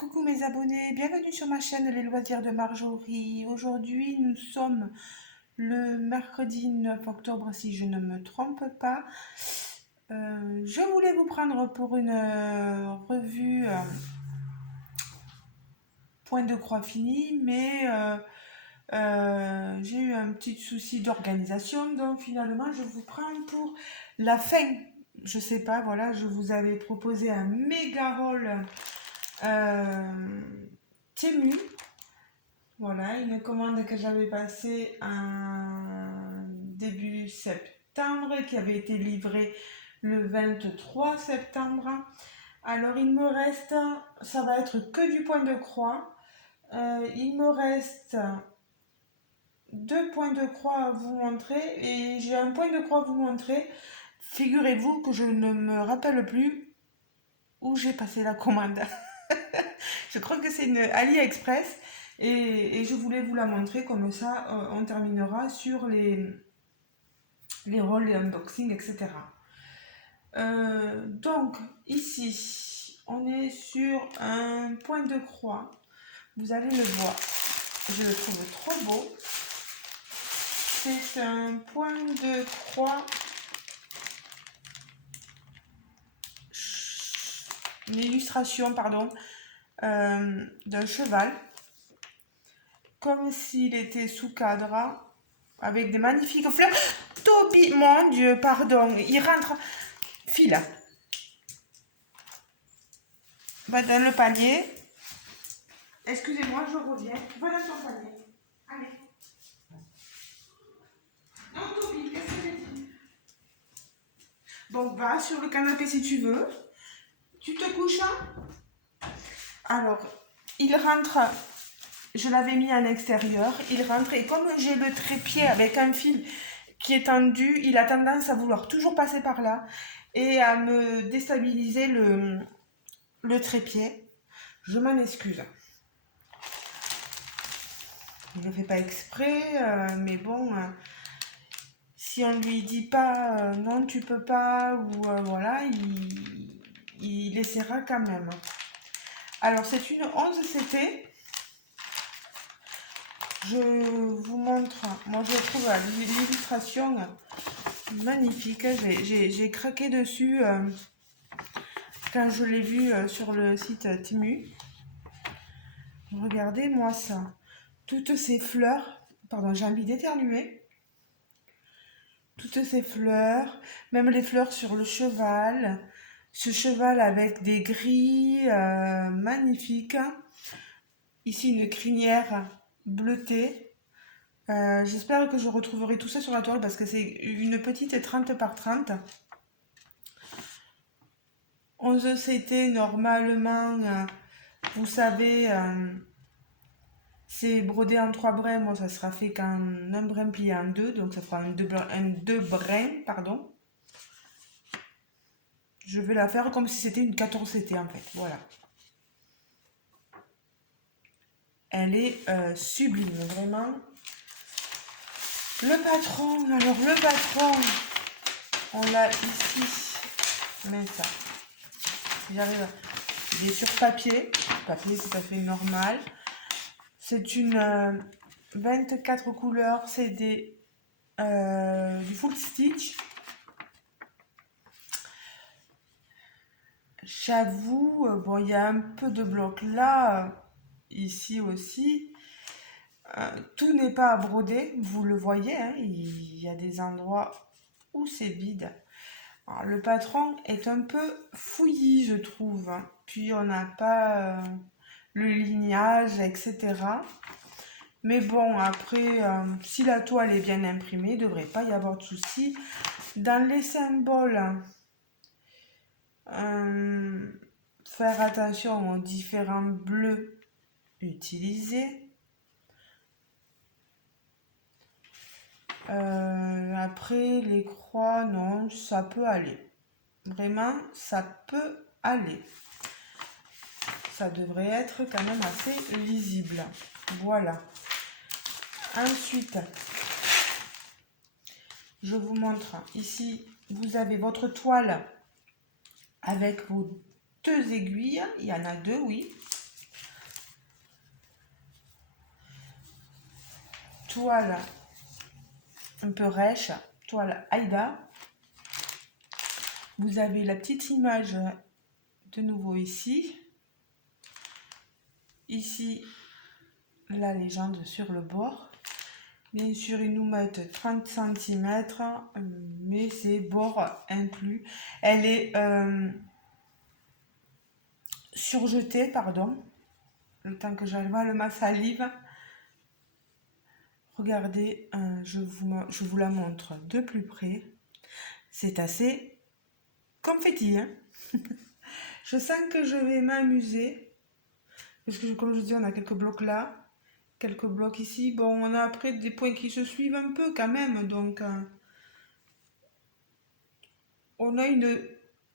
Coucou mes abonnés, bienvenue sur ma chaîne Les Loisirs de Marjorie. Aujourd'hui nous sommes le mercredi 9 octobre si je ne me trompe pas. Je voulais vous prendre pour une revue point de croix fini, mais j'ai eu un petit souci d'organisation, donc finalement je vous prends pour la fin. Je sais pas, voilà, je vous avais proposé un méga haul Temu. Voilà, une commande que j'avais passée en début septembre et qui avait été livrée le 23 septembre. Alors il me reste, ça va être que du point de croix. Il me reste deux points de croix à vous montrer et j'ai un point de croix à vous montrer. Figurez-vous que je ne me rappelle plus où j'ai passé la commande. Je crois que c'est une AliExpress et je voulais vous la montrer comme ça on terminera sur les rôles, les unboxing, etc. Donc ici on est sur un point de croix, vous allez le voir, je le trouve trop beau. C'est un point de croix, une illustration pardon, d'un cheval, comme s'il était sous cadre, avec des magnifiques fleurs. Toby, mon Dieu, pardon, il rentre, file, va dans le panier. Excusez-moi, je reviens. Va dans ton panier. Allez. Non, Toby, qu'est-ce que j'ai dit? Bon, va sur le canapé si tu veux. Tu te couches, hein? Alors, il rentre. Je l'avais mis à l'extérieur. Il rentre et comme j'ai le trépied avec un fil qui est tendu, il a tendance à vouloir toujours passer par là et à me déstabiliser le trépied. Je m'en excuse. Il ne le fait pas exprès, mais bon, si on lui dit pas non tu peux pas ou voilà, il essaiera quand même. Alors c'est une 11 CT. Je vous montre, moi je trouve l'illustration magnifique, j'ai craqué dessus quand je l'ai vu sur le site Temu. Regardez-moi ça, toutes ces fleurs, pardon j'ai envie d'éternuer, toutes ces fleurs, même les fleurs sur le cheval, ce cheval avec des grilles magnifiques, ici une crinière bleutée. J'espère que je retrouverai tout ça sur la toile parce que c'est une petite 30 par 30. 11 CT normalement, vous savez, c'est brodé en 3 brins. Moi, ça sera fait qu'un un brin plié en 2, donc ça fera un 2 brins, pardon. Je vais la faire comme si c'était une 14 CT en fait, voilà. Elle est sublime, vraiment. Le patron, alors le patron, on l'a ici, mais ça, j'arrive, il est sur papier tout à fait normal. C'est une 24 couleurs, c'est du full stitch. J'avoue, bon, il y a un peu de bloc là, ici aussi. Tout n'est pas à broder, vous le voyez, hein, il y a des endroits où c'est vide. Alors, le patron est un peu fouillis, je trouve, hein. Puis on n'a pas le lignage, etc. Mais bon, après, si la toile est bien imprimée, il ne devrait pas y avoir de souci. Dans les symboles, faire attention aux différents bleus utilisés. Après, les croix, non, ça peut aller. Vraiment, ça peut aller. Ça devrait être quand même assez lisible. Voilà. Ensuite, je vous montre. Ici, vous avez votre toile avec vos deux aiguilles. Il y en a deux, oui. toile un peu rêche, toile Aïda. Vous avez la petite image de nouveau ici. Ici, la légende sur le bord. Bien sûr, ils nous mettent 30 cm, mais c'est bord inclus. Elle est surjetée, pardon, le temps que j'avale ma salive. Regardez, je vous la montre de plus près. C'est assez confetti, hein. Je sens que je vais m'amuser. Parce que comme je dis, on a quelques blocs là. Quelques blocs ici. Bon, on a après des points qui se suivent un peu quand même. Donc, on a une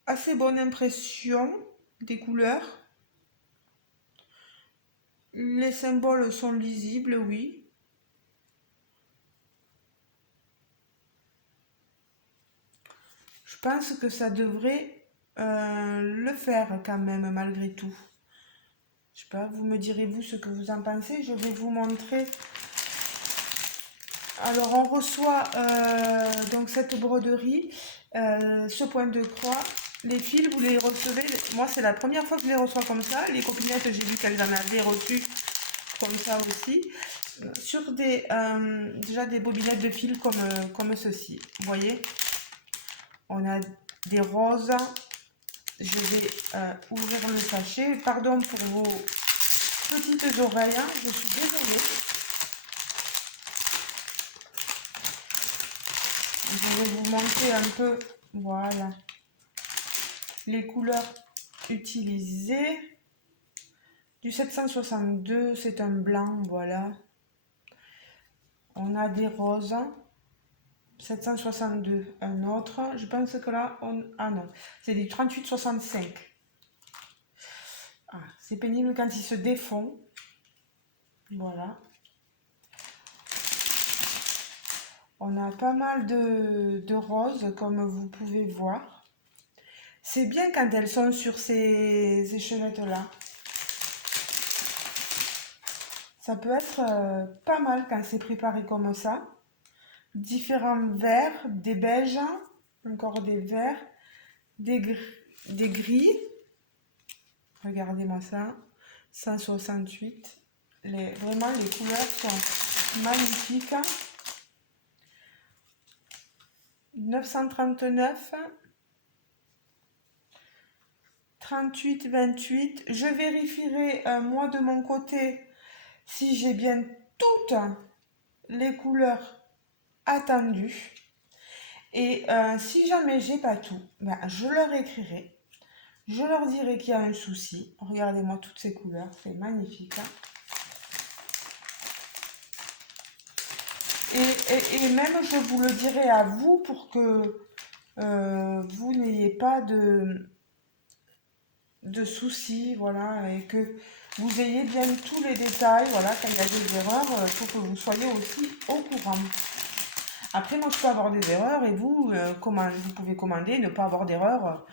assez bonne impression des couleurs. Les symboles sont lisibles, oui. Je pense que ça devrait le faire quand même, malgré tout. Je sais pas, vous me direz-vous ce que vous en pensez. Je vais vous montrer. Alors, on reçoit donc cette broderie, ce point de croix. Les fils, vous les recevez. Moi, c'est la première fois que je les reçois comme ça. Les copinettes, j'ai vu qu'elles en avaient reçu comme ça aussi. Sur déjà des bobinettes de fil comme ceci. Vous voyez, on a des roses. Je vais ouvrir le sachet. Pardon pour vos petites oreilles, hein. Je suis désolée. Je vais vous montrer un peu, voilà, les couleurs utilisées. Du 762, c'est un blanc, voilà. On a des roses. 762, un autre. Je pense que là, ah non, c'est du 38,65. Ah, c'est pénible quand ils se défont. Voilà. On a pas mal de roses, comme vous pouvez voir. C'est bien quand elles sont sur ces échelettes-là. Ça peut être pas mal quand c'est préparé comme ça. Différents verts, des beiges, encore des verts, des gris. Regardez-moi ça. 168. Vraiment, les couleurs sont magnifiques. 939. 38, 28. Je vérifierai moi de mon côté si j'ai bien toutes les couleurs attendues. Et si jamais j'ai pas tout, ben, je leur écrirai. Je leur dirai qu'il y a un souci. Regardez-moi toutes ces couleurs, c'est magnifique. Hein. Et même je vous le dirai à vous pour que vous n'ayez pas de soucis, voilà, et que vous ayez bien tous les détails, voilà, quand il y a des erreurs, il faut que vous soyez aussi au courant. Après, moi, je peux avoir des erreurs et vous, vous pouvez commander, ne pas avoir d'erreur,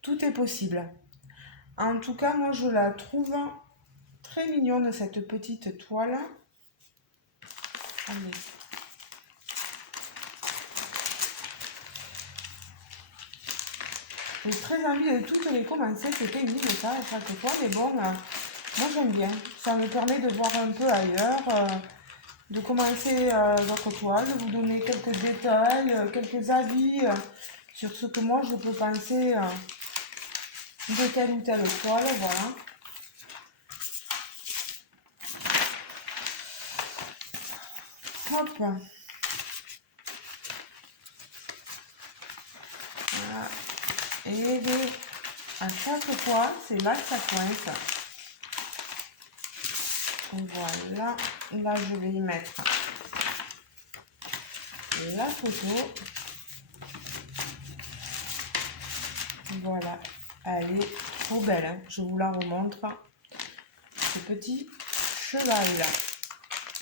tout est possible. En tout cas, moi, je la trouve très mignonne, cette petite toile. Allez. J'ai très envie de toutes les commencer, c'est pénible ça à chaque fois, mais bon, moi j'aime bien. Ça me permet de voir un peu ailleurs, de commencer votre toile, de vous donner quelques détails, quelques avis sur ce que moi je peux penser de telle ou telle toile, voilà. Hop. Voilà. Et à chaque fois, c'est là que ça coince. Voilà. Là, je vais y mettre la photo. Voilà. Elle est trop belle. Hein. Je vous la remontre. Ce petit cheval là.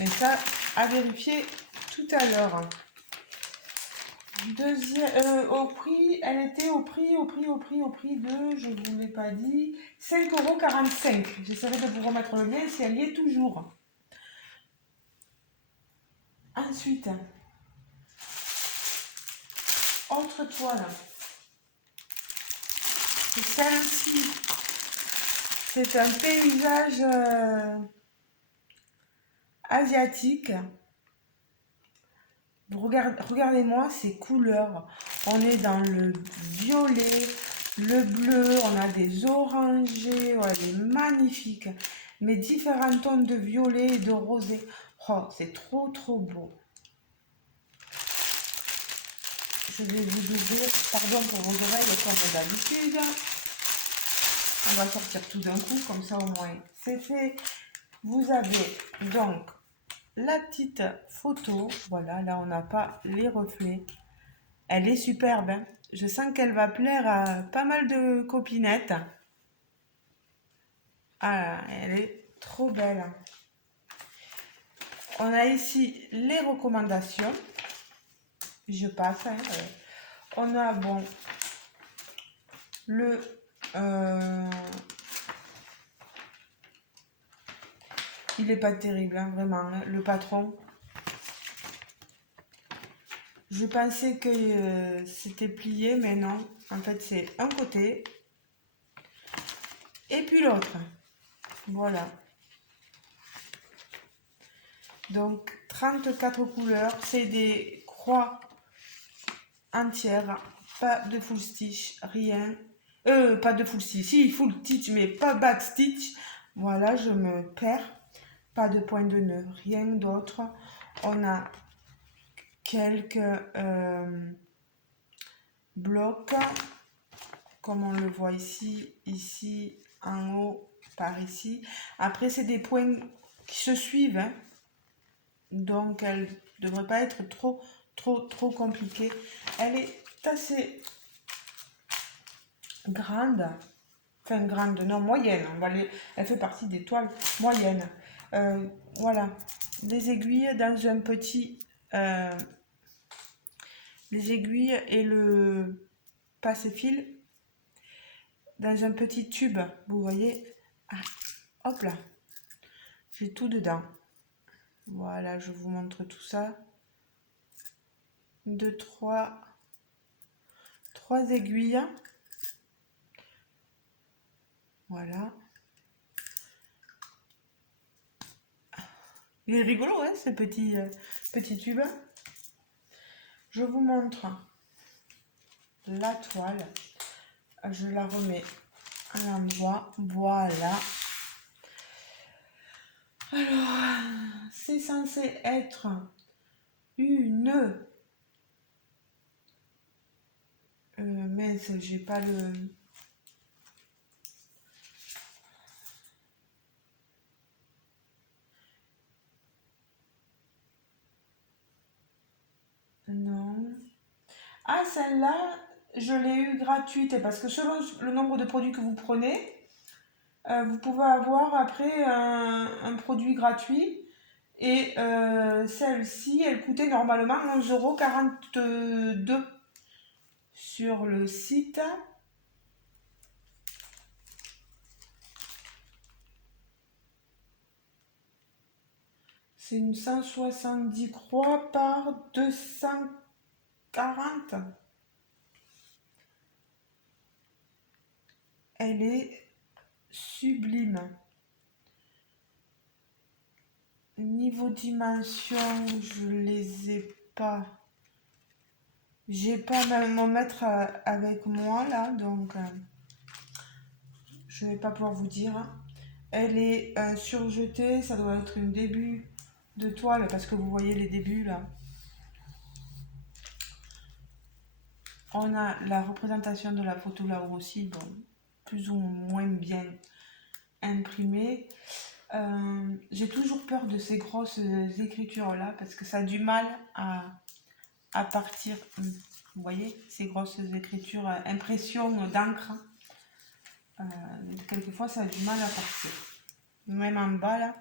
Et ça, à vérifier tout à l'heure. Deuxième, au prix, elle était au prix de, je ne vous l'ai pas dit, 5,45 €. J'essaierai de vous remettre le lien si elle y est toujours. Ensuite, autre toile. C'est celle-ci. C'est un paysage asiatique. Regardez-moi ces couleurs. On est dans le violet, le bleu, on a des orangés. Ouais, elle est magnifique. Mais différents tons de violet et de rosé. Oh, c'est trop beau. Je vais vous ouvrir, pardon pour vos oreilles comme d'habitude. On va sortir tout d'un coup, comme ça au moins c'est fait. Vous avez donc la petite photo. Voilà, là on n'a pas les reflets. Elle est superbe, hein. Je sens qu'elle va plaire à pas mal de copinettes. Ah, elle est trop belle. On a ici les recommandations. Je passe, hein. On a bon le il est pas terrible, hein, vraiment, hein, le patron. Je pensais que c'était plié, mais non. En fait, c'est un côté et puis l'autre. Voilà. Donc, 34 couleurs. C'est des croix entières. Pas de full stitch, rien. Pas de full stitch. Si, full stitch, mais pas back stitch. Voilà, je me perds. Pas de point de nœud, rien d'autre. On a quelques blocs, comme on le voit ici, en haut, par ici. Après, c'est des points qui se suivent, hein. Donc, elle ne devrait pas être trop compliquée. Elle est assez grande. Enfin, grande, non, moyenne. Elle fait partie des toiles moyennes. Voilà, des aiguilles dans un petit... les aiguilles et le passe-fil dans un petit tube, vous voyez. Ah, hop là, j'ai tout dedans. Voilà, je vous montre tout ça. 2, 3 aiguilles. Voilà. Il est rigolo, hein, ce petit tube. Je vous montre la toile. Je la remets à l'endroit. Voilà. Alors, c'est censé être une... mince, j'ai pas le... Non. Ah, celle-là, je l'ai eu gratuite parce que selon le nombre de produits que vous prenez, vous pouvez avoir après un produit gratuit. Et celle-ci, elle coûtait normalement 11,42 € sur le site. C'est une 170 croix par 240. Elle est sublime. Niveau dimension, je les ai pas. J'ai pas mon mètre avec moi là, donc je vais pas pouvoir vous dire. Elle est surjetée, ça doit être une début de toile parce que vous voyez les débuts là. On a la représentation de la photo là aussi, bon, plus ou moins bien imprimée. J'ai toujours peur de ces grosses écritures là parce que ça a du mal à partir. Vous voyez, ces grosses écritures, impression d'encre. Quelquefois ça a du mal à partir. Même en bas là,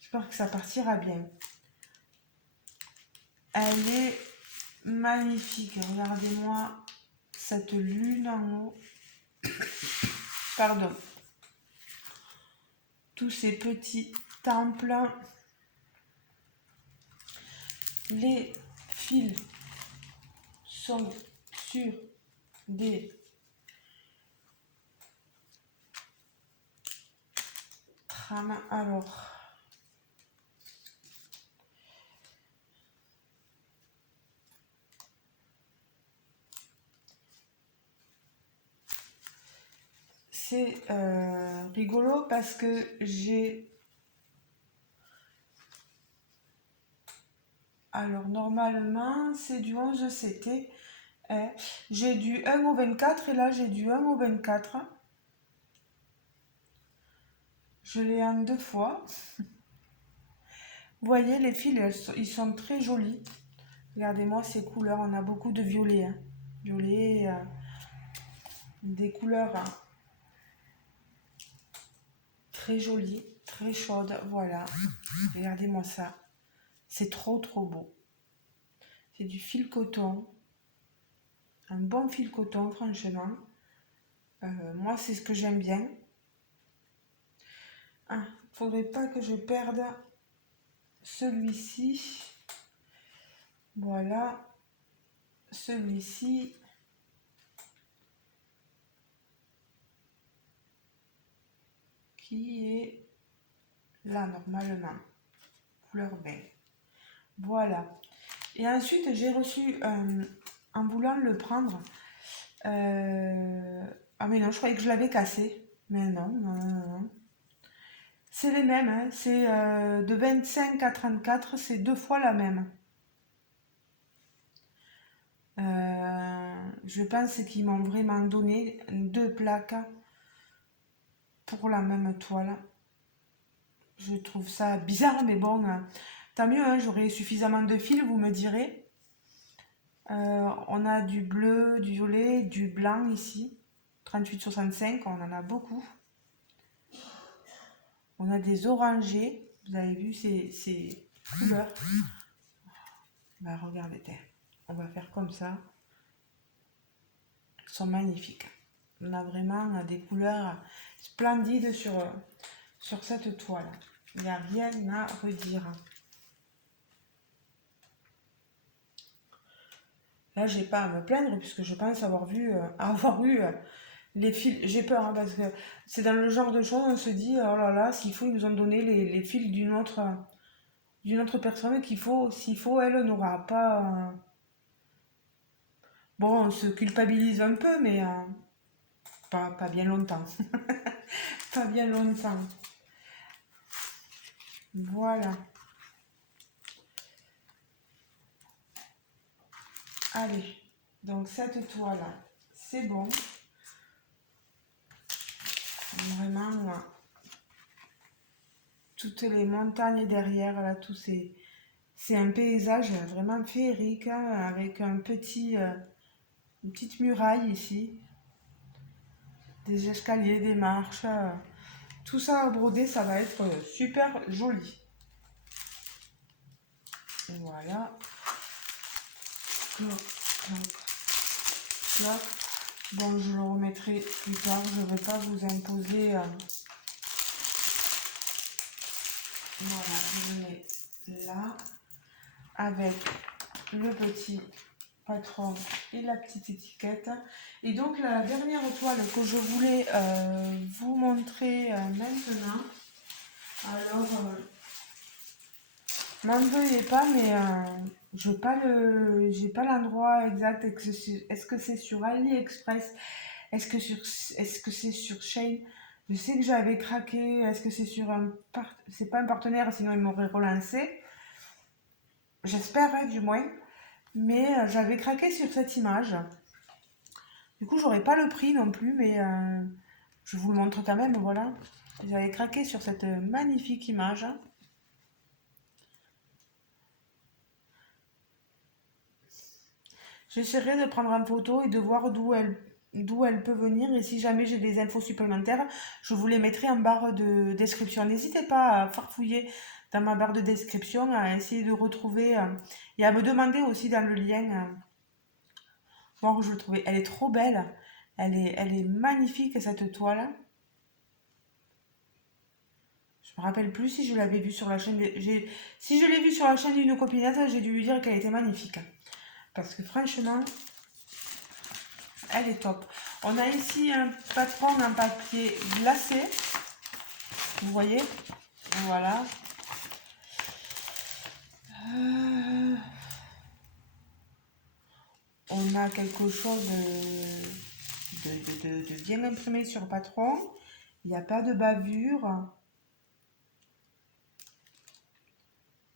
j'espère que ça partira bien. Elle est magnifique, regardez-moi cette lune en haut. Pardon. Tous ces petits temples. Les fils sont sur des trames. Alors, c'est rigolo parce que j'ai... Alors, normalement, c'est du 11 CT. J'ai du 1 au 24 et là, j'ai du 1 au 24. Je l'ai en 2 fois. Vous voyez, les fils, ils sont très jolis. Regardez-moi ces couleurs. On a beaucoup de violet. Hein. Violet, des couleurs très jolies, très chaudes. Voilà. Regardez-moi ça. C'est trop, trop beau. C'est du fil coton. Un bon fil coton, franchement. Moi, c'est ce que j'aime bien. Ah, faudrait pas que je perde celui-ci. Voilà. Celui-ci. Qui est là, normalement. Couleur beige. Voilà. Et ensuite, j'ai reçu, en voulant le prendre... Ah mais non, je croyais que je l'avais cassé. Mais non, non, non, non. C'est les mêmes, hein. C'est de 25 à 34, c'est 2 fois la même. Je pense qu'ils m'ont vraiment donné 2 plaques pour la même toile. Je trouve ça bizarre, mais bon, tant mieux, hein, j'aurai suffisamment de fils, vous me direz. On a du bleu, du violet, du blanc ici. 38,65, on en a beaucoup. On a des orangés, vous avez vu ces couleurs. Bah, regardez, on va faire comme ça. Ils sont magnifiques. On a vraiment des couleurs splendides sur cette toile. Il n'y a rien à redire. Là, j'ai pas à me plaindre puisque je pense avoir eu les fils. J'ai peur hein, parce que c'est dans le genre de choses, on se dit, oh là là, s'il faut, ils nous ont donné les fils d'une autre personne qu'il faut, s'il faut, elle n'aura pas. Bon, on se culpabilise un peu, mais pas bien longtemps. Pas bien longtemps. Voilà. Allez, donc cette toile, c'est bon. Vraiment, toutes les montagnes derrière, là, tout c'est un paysage vraiment féerique, hein, avec une petite muraille ici, des escaliers, des marches. Tout ça à broder, ça va être super joli. Voilà. Là. Bon, je le remettrai plus tard. Je ne vais pas vous imposer. Voilà, je le mets là. Avec le petit patron et la petite étiquette. Et donc, la dernière toile que je voulais vous montrer maintenant. Alors, m'en veuillez pas, mais je j'ai pas l'endroit exact. Est-ce que c'est sur AliExpress? Est-ce que c'est sur Shein? Je sais que j'avais craqué. Est-ce que c'est sur c'est pas un partenaire, sinon il m'aurait relancé. J'espère, hein, du moins. Mais j'avais craqué sur cette image. Du coup, j'aurais pas le prix non plus, mais je vous le montre quand même. Voilà. J'avais craqué sur cette magnifique image. J'essaierai de prendre en photo et de voir d'où elle peut venir. Et si jamais j'ai des infos supplémentaires, je vous les mettrai en barre de description. N'hésitez pas à farfouiller dans ma barre de description, à essayer de retrouver et à me demander aussi dans le lien. Bon, je le trouvais. Elle est trop belle. Elle est magnifique cette toile. me rappelle plus si je l'avais vu sur la chaîne. Si je l'ai vu sur la chaîne d'une copinette, j'ai dû lui dire qu'elle était magnifique. Parce que franchement, elle est top. On a ici un patron en papier glacé. Vous voyez? Voilà. On a quelque chose de bien imprimé sur le patron. Il n'y a pas de bavure.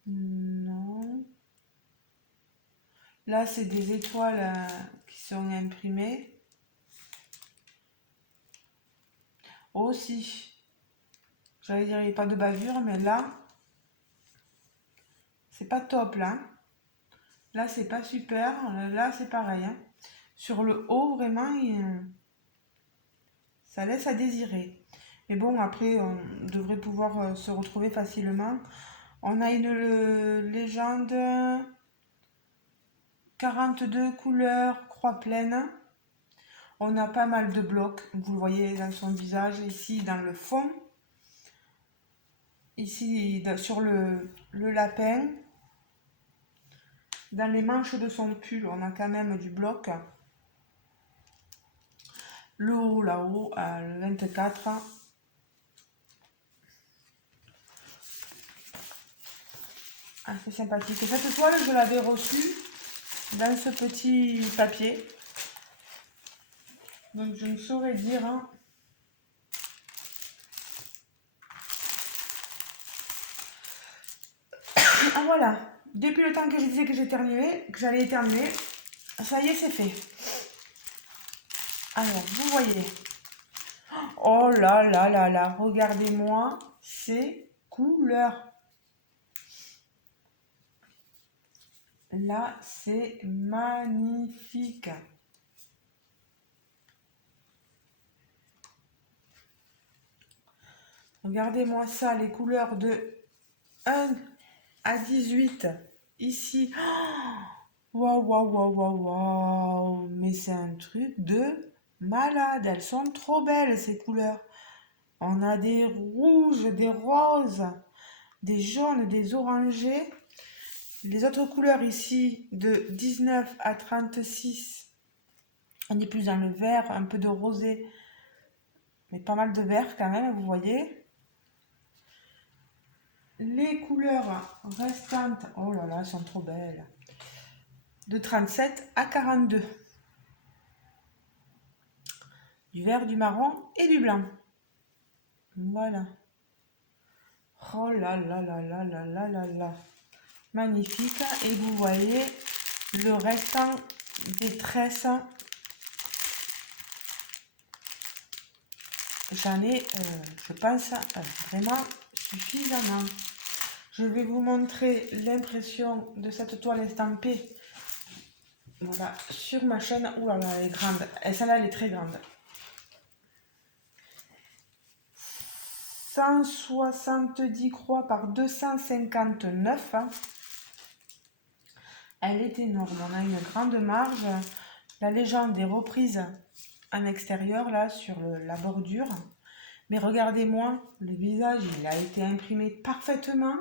Non. Là, c'est des étoiles qui sont imprimées. Aussi. J'allais dire, il n'y a pas de bavure, mais là, c'est pas top, là. Là, c'est pas super. Là, c'est pareil. Hein. Sur le haut, vraiment, ça laisse à désirer. Mais bon, après, on devrait pouvoir se retrouver facilement. On a une légende 42 couleurs, croix pleine. On a pas mal de blocs. Vous le voyez dans son visage, ici dans le fond. Ici sur le lapin. Dans les manches de son pull, on a quand même du bloc. Le haut, là-haut, à 24. Assez sympathique. Cette toile, je l'avais reçue dans ce petit papier. Donc, je ne saurais dire. Hein. Ah, voilà. Depuis le temps que je disais que j'allais éternuer, ça y est, c'est fait. Alors, vous voyez. Oh là là là là, regardez-moi ces couleurs. Là, c'est magnifique. Regardez-moi ça, les couleurs de 1 à 18. Ici. Waouh, waouh, waouh, waouh, waouh. Mais c'est un truc de malade. Elles sont trop belles, ces couleurs. On a des rouges, des roses, des jaunes, des orangés. Les autres couleurs ici, de 19 à 36, on est plus dans le vert, un peu de rosé, mais pas mal de vert quand même, vous voyez. Les couleurs restantes, oh là là, elles sont trop belles, de 37 à 42. Du vert, du marron et du blanc. Voilà. Oh là là là là là là là là. Magnifique. Et vous voyez le restant des tresses. J'en ai, je pense, vraiment suffisamment. Je vais vous montrer l'impression de cette toile estampée. Voilà, sur ma chaîne. Ouh là là, elle est grande. Et celle-là, elle est très grande. 170 croix par 259. Elle est énorme. On a une grande marge. La légende est reprise en extérieur, là, sur la bordure. Mais regardez-moi, le visage, il a été imprimé parfaitement.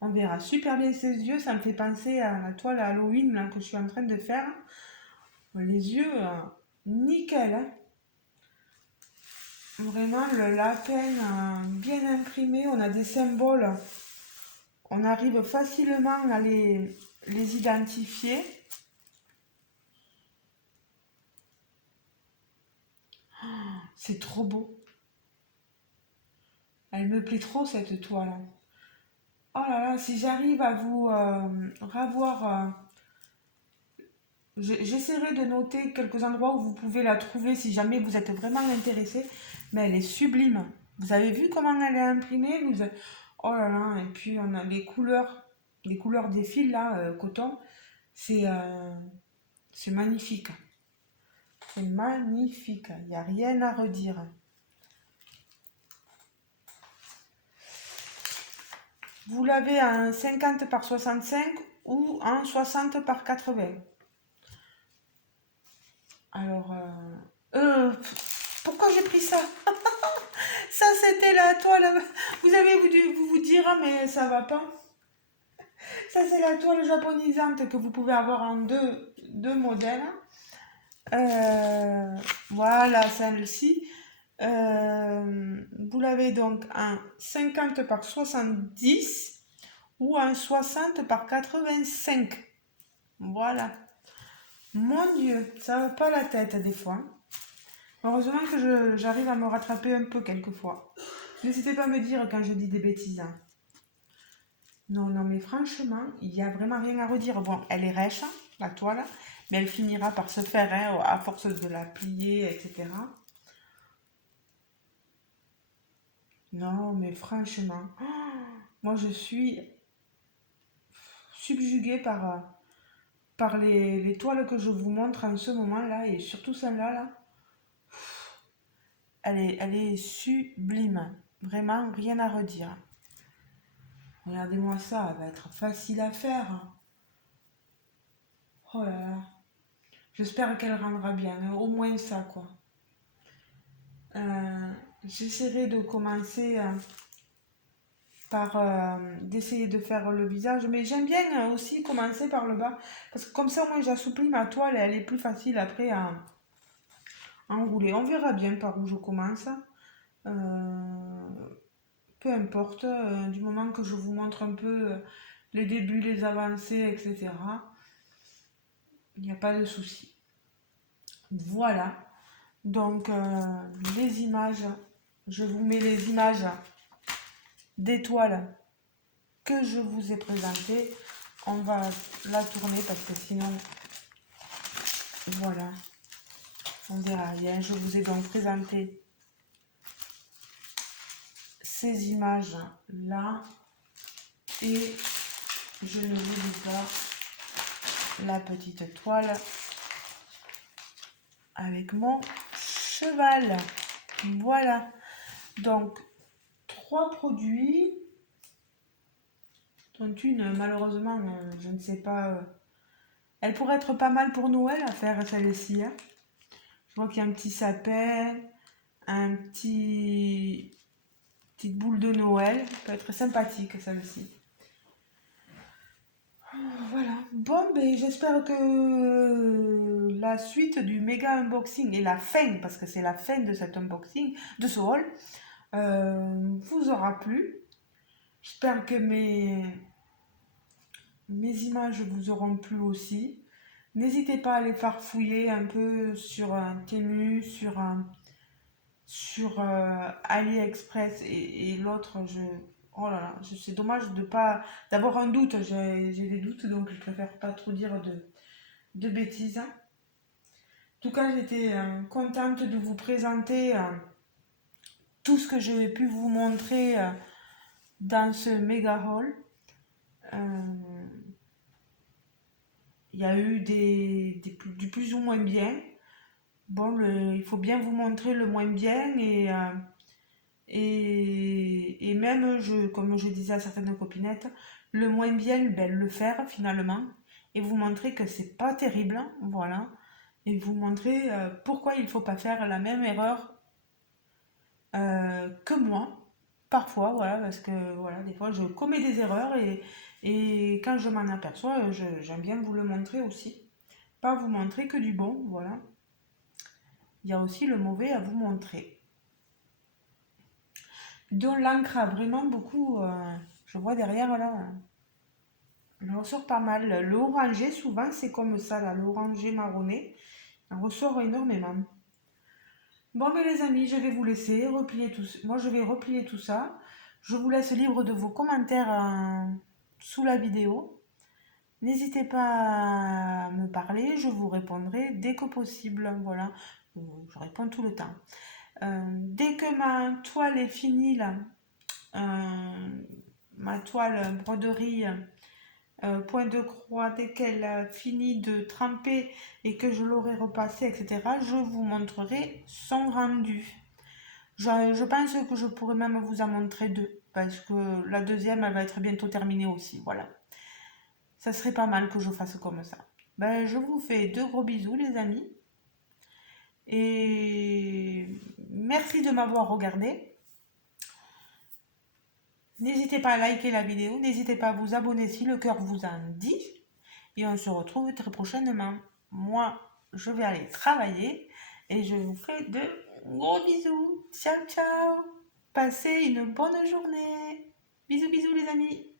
On verra super bien ses yeux. Ça me fait penser à la toile Halloween là, que je suis en train de faire. Les yeux, nickel. Hein. Vraiment, le lapin bien imprimé. On a des symboles. On arrive facilement à les identifier. C'est trop beau. Elle me plaît trop cette toile. Oh là là, si j'arrive à vous revoir, j'essaierai de noter quelques endroits où vous pouvez la trouver si jamais vous êtes vraiment intéressé. Mais elle est sublime. Vous avez vu comment elle est imprimée? Oh là là, et puis on a les couleurs des fils là, coton. C'est magnifique. C'est magnifique. Il n'y a rien à redire. Vous l'avez en 50 par 65 ou en 60 par 80. Alors, pourquoi j'ai pris ça? Ça, c'était la toile. Vous avez dû vous dire, ah, mais ça va pas. Ça, c'est la toile japonisante que vous pouvez avoir en deux modèles. Voilà, celle-ci. Vous l'avez donc en 50 par 70 ou en 60 par 85. Voilà. Mon Dieu, ça va pas la tête des fois. Heureusement que j'arrive à me rattraper un peu quelquefois. N'hésitez pas à me dire quand je dis des bêtises. Hein. Non, non, mais franchement, il n'y a vraiment rien à redire. Bon, elle est rêche, la toile, mais elle finira par se faire hein, à force de la plier, etc. Non, mais franchement, moi je suis subjuguée par les toiles que je vous montre en ce moment-là, et surtout celle-là, là. Elle est sublime. Vraiment, rien à redire. Regardez-moi ça, elle va être facile à faire. Oh là là. J'espère qu'elle rendra bien, hein, au moins ça, quoi. J'essaierai de commencer par d'essayer de faire le visage, mais j'aime bien aussi commencer par le bas, parce que comme ça, au moins, j'assouplis ma toile et elle est plus facile après à enrouler. On verra bien par où je commence. Peu importe, du moment que je vous montre un peu les débuts, les avancées, etc. Il n'y a pas de souci. Voilà. Donc, les images, je vous mets les images des toiles que je vous ai présentées. On va la tourner parce que sinon, voilà, on verra rien. Je vous ai donc présenté ces images-là et je ne vous dis pas la petite toile avec mon cheval. Voilà. Donc, 3 produits, dont une, malheureusement, je ne sais pas, elle pourrait être pas mal pour Noël à faire celle-ci. Hein. Je vois qu'il y a un petit sapin, un petite boule de Noël. Ça peut être sympathique celle-ci. Voilà. Bon, ben, j'espère que la suite du méga unboxing et la fin, parce que c'est la fin de cet unboxing, de ce haul, vous aura plu. J'espère que mes images vous auront plu aussi. N'hésitez pas à les farfouiller un peu sur un Temu, sur AliExpress et l'autre. Oh là là, c'est dommage de pas d'avoir un doute. J'ai des doutes, donc je préfère pas trop dire de bêtises. En tout cas, j'étais contente de vous présenter tout ce que j'ai pu vous montrer dans ce méga haul. Il y a eu du plus ou moins bien. Bon, il faut bien vous montrer le moins bien et même, comme je disais à certaines copinettes, le moins bien, ben, le faire finalement et vous montrer que c'est pas terrible, voilà. Et vous montrer pourquoi il faut pas faire la même erreur que moi, parfois, voilà, parce que voilà, des fois je commets des erreurs et quand je m'en aperçois, j'aime bien vous le montrer aussi. Pas vous montrer que du bon, voilà. Il y a aussi le mauvais à vous montrer. Dont l'encre a vraiment beaucoup, je vois derrière là, elle ressort pas mal. Le orangé, souvent c'est comme ça, là, l'orangé marronné, elle ressort énormément. Bon, mais les amis, je vais vous laisser replier tout ça. Moi, je vais replier tout ça. Je vous laisse libre de vos commentaires sous la vidéo. N'hésitez pas à me parler, je vous répondrai dès que possible. Voilà, je réponds tout le temps. Dès que ma toile est finie, là, ma toile broderie point de croix, dès qu'elle a fini de tremper et que je l'aurai repassée, etc., je vous montrerai son rendu. Je pense que je pourrais même vous en montrer 2, parce que la deuxième, elle va être bientôt terminée aussi, voilà. Ça serait pas mal que je fasse comme ça. Ben, je vous fais de gros bisous, les amis. Et merci de m'avoir regardé. N'hésitez pas à liker la vidéo, n'hésitez pas à vous abonner si le cœur vous en dit. Et on se retrouve très prochainement. Moi, je vais aller travailler et je vous fais de gros bisous. Ciao, ciao. Passez une bonne journée. Bisous, bisous les amis.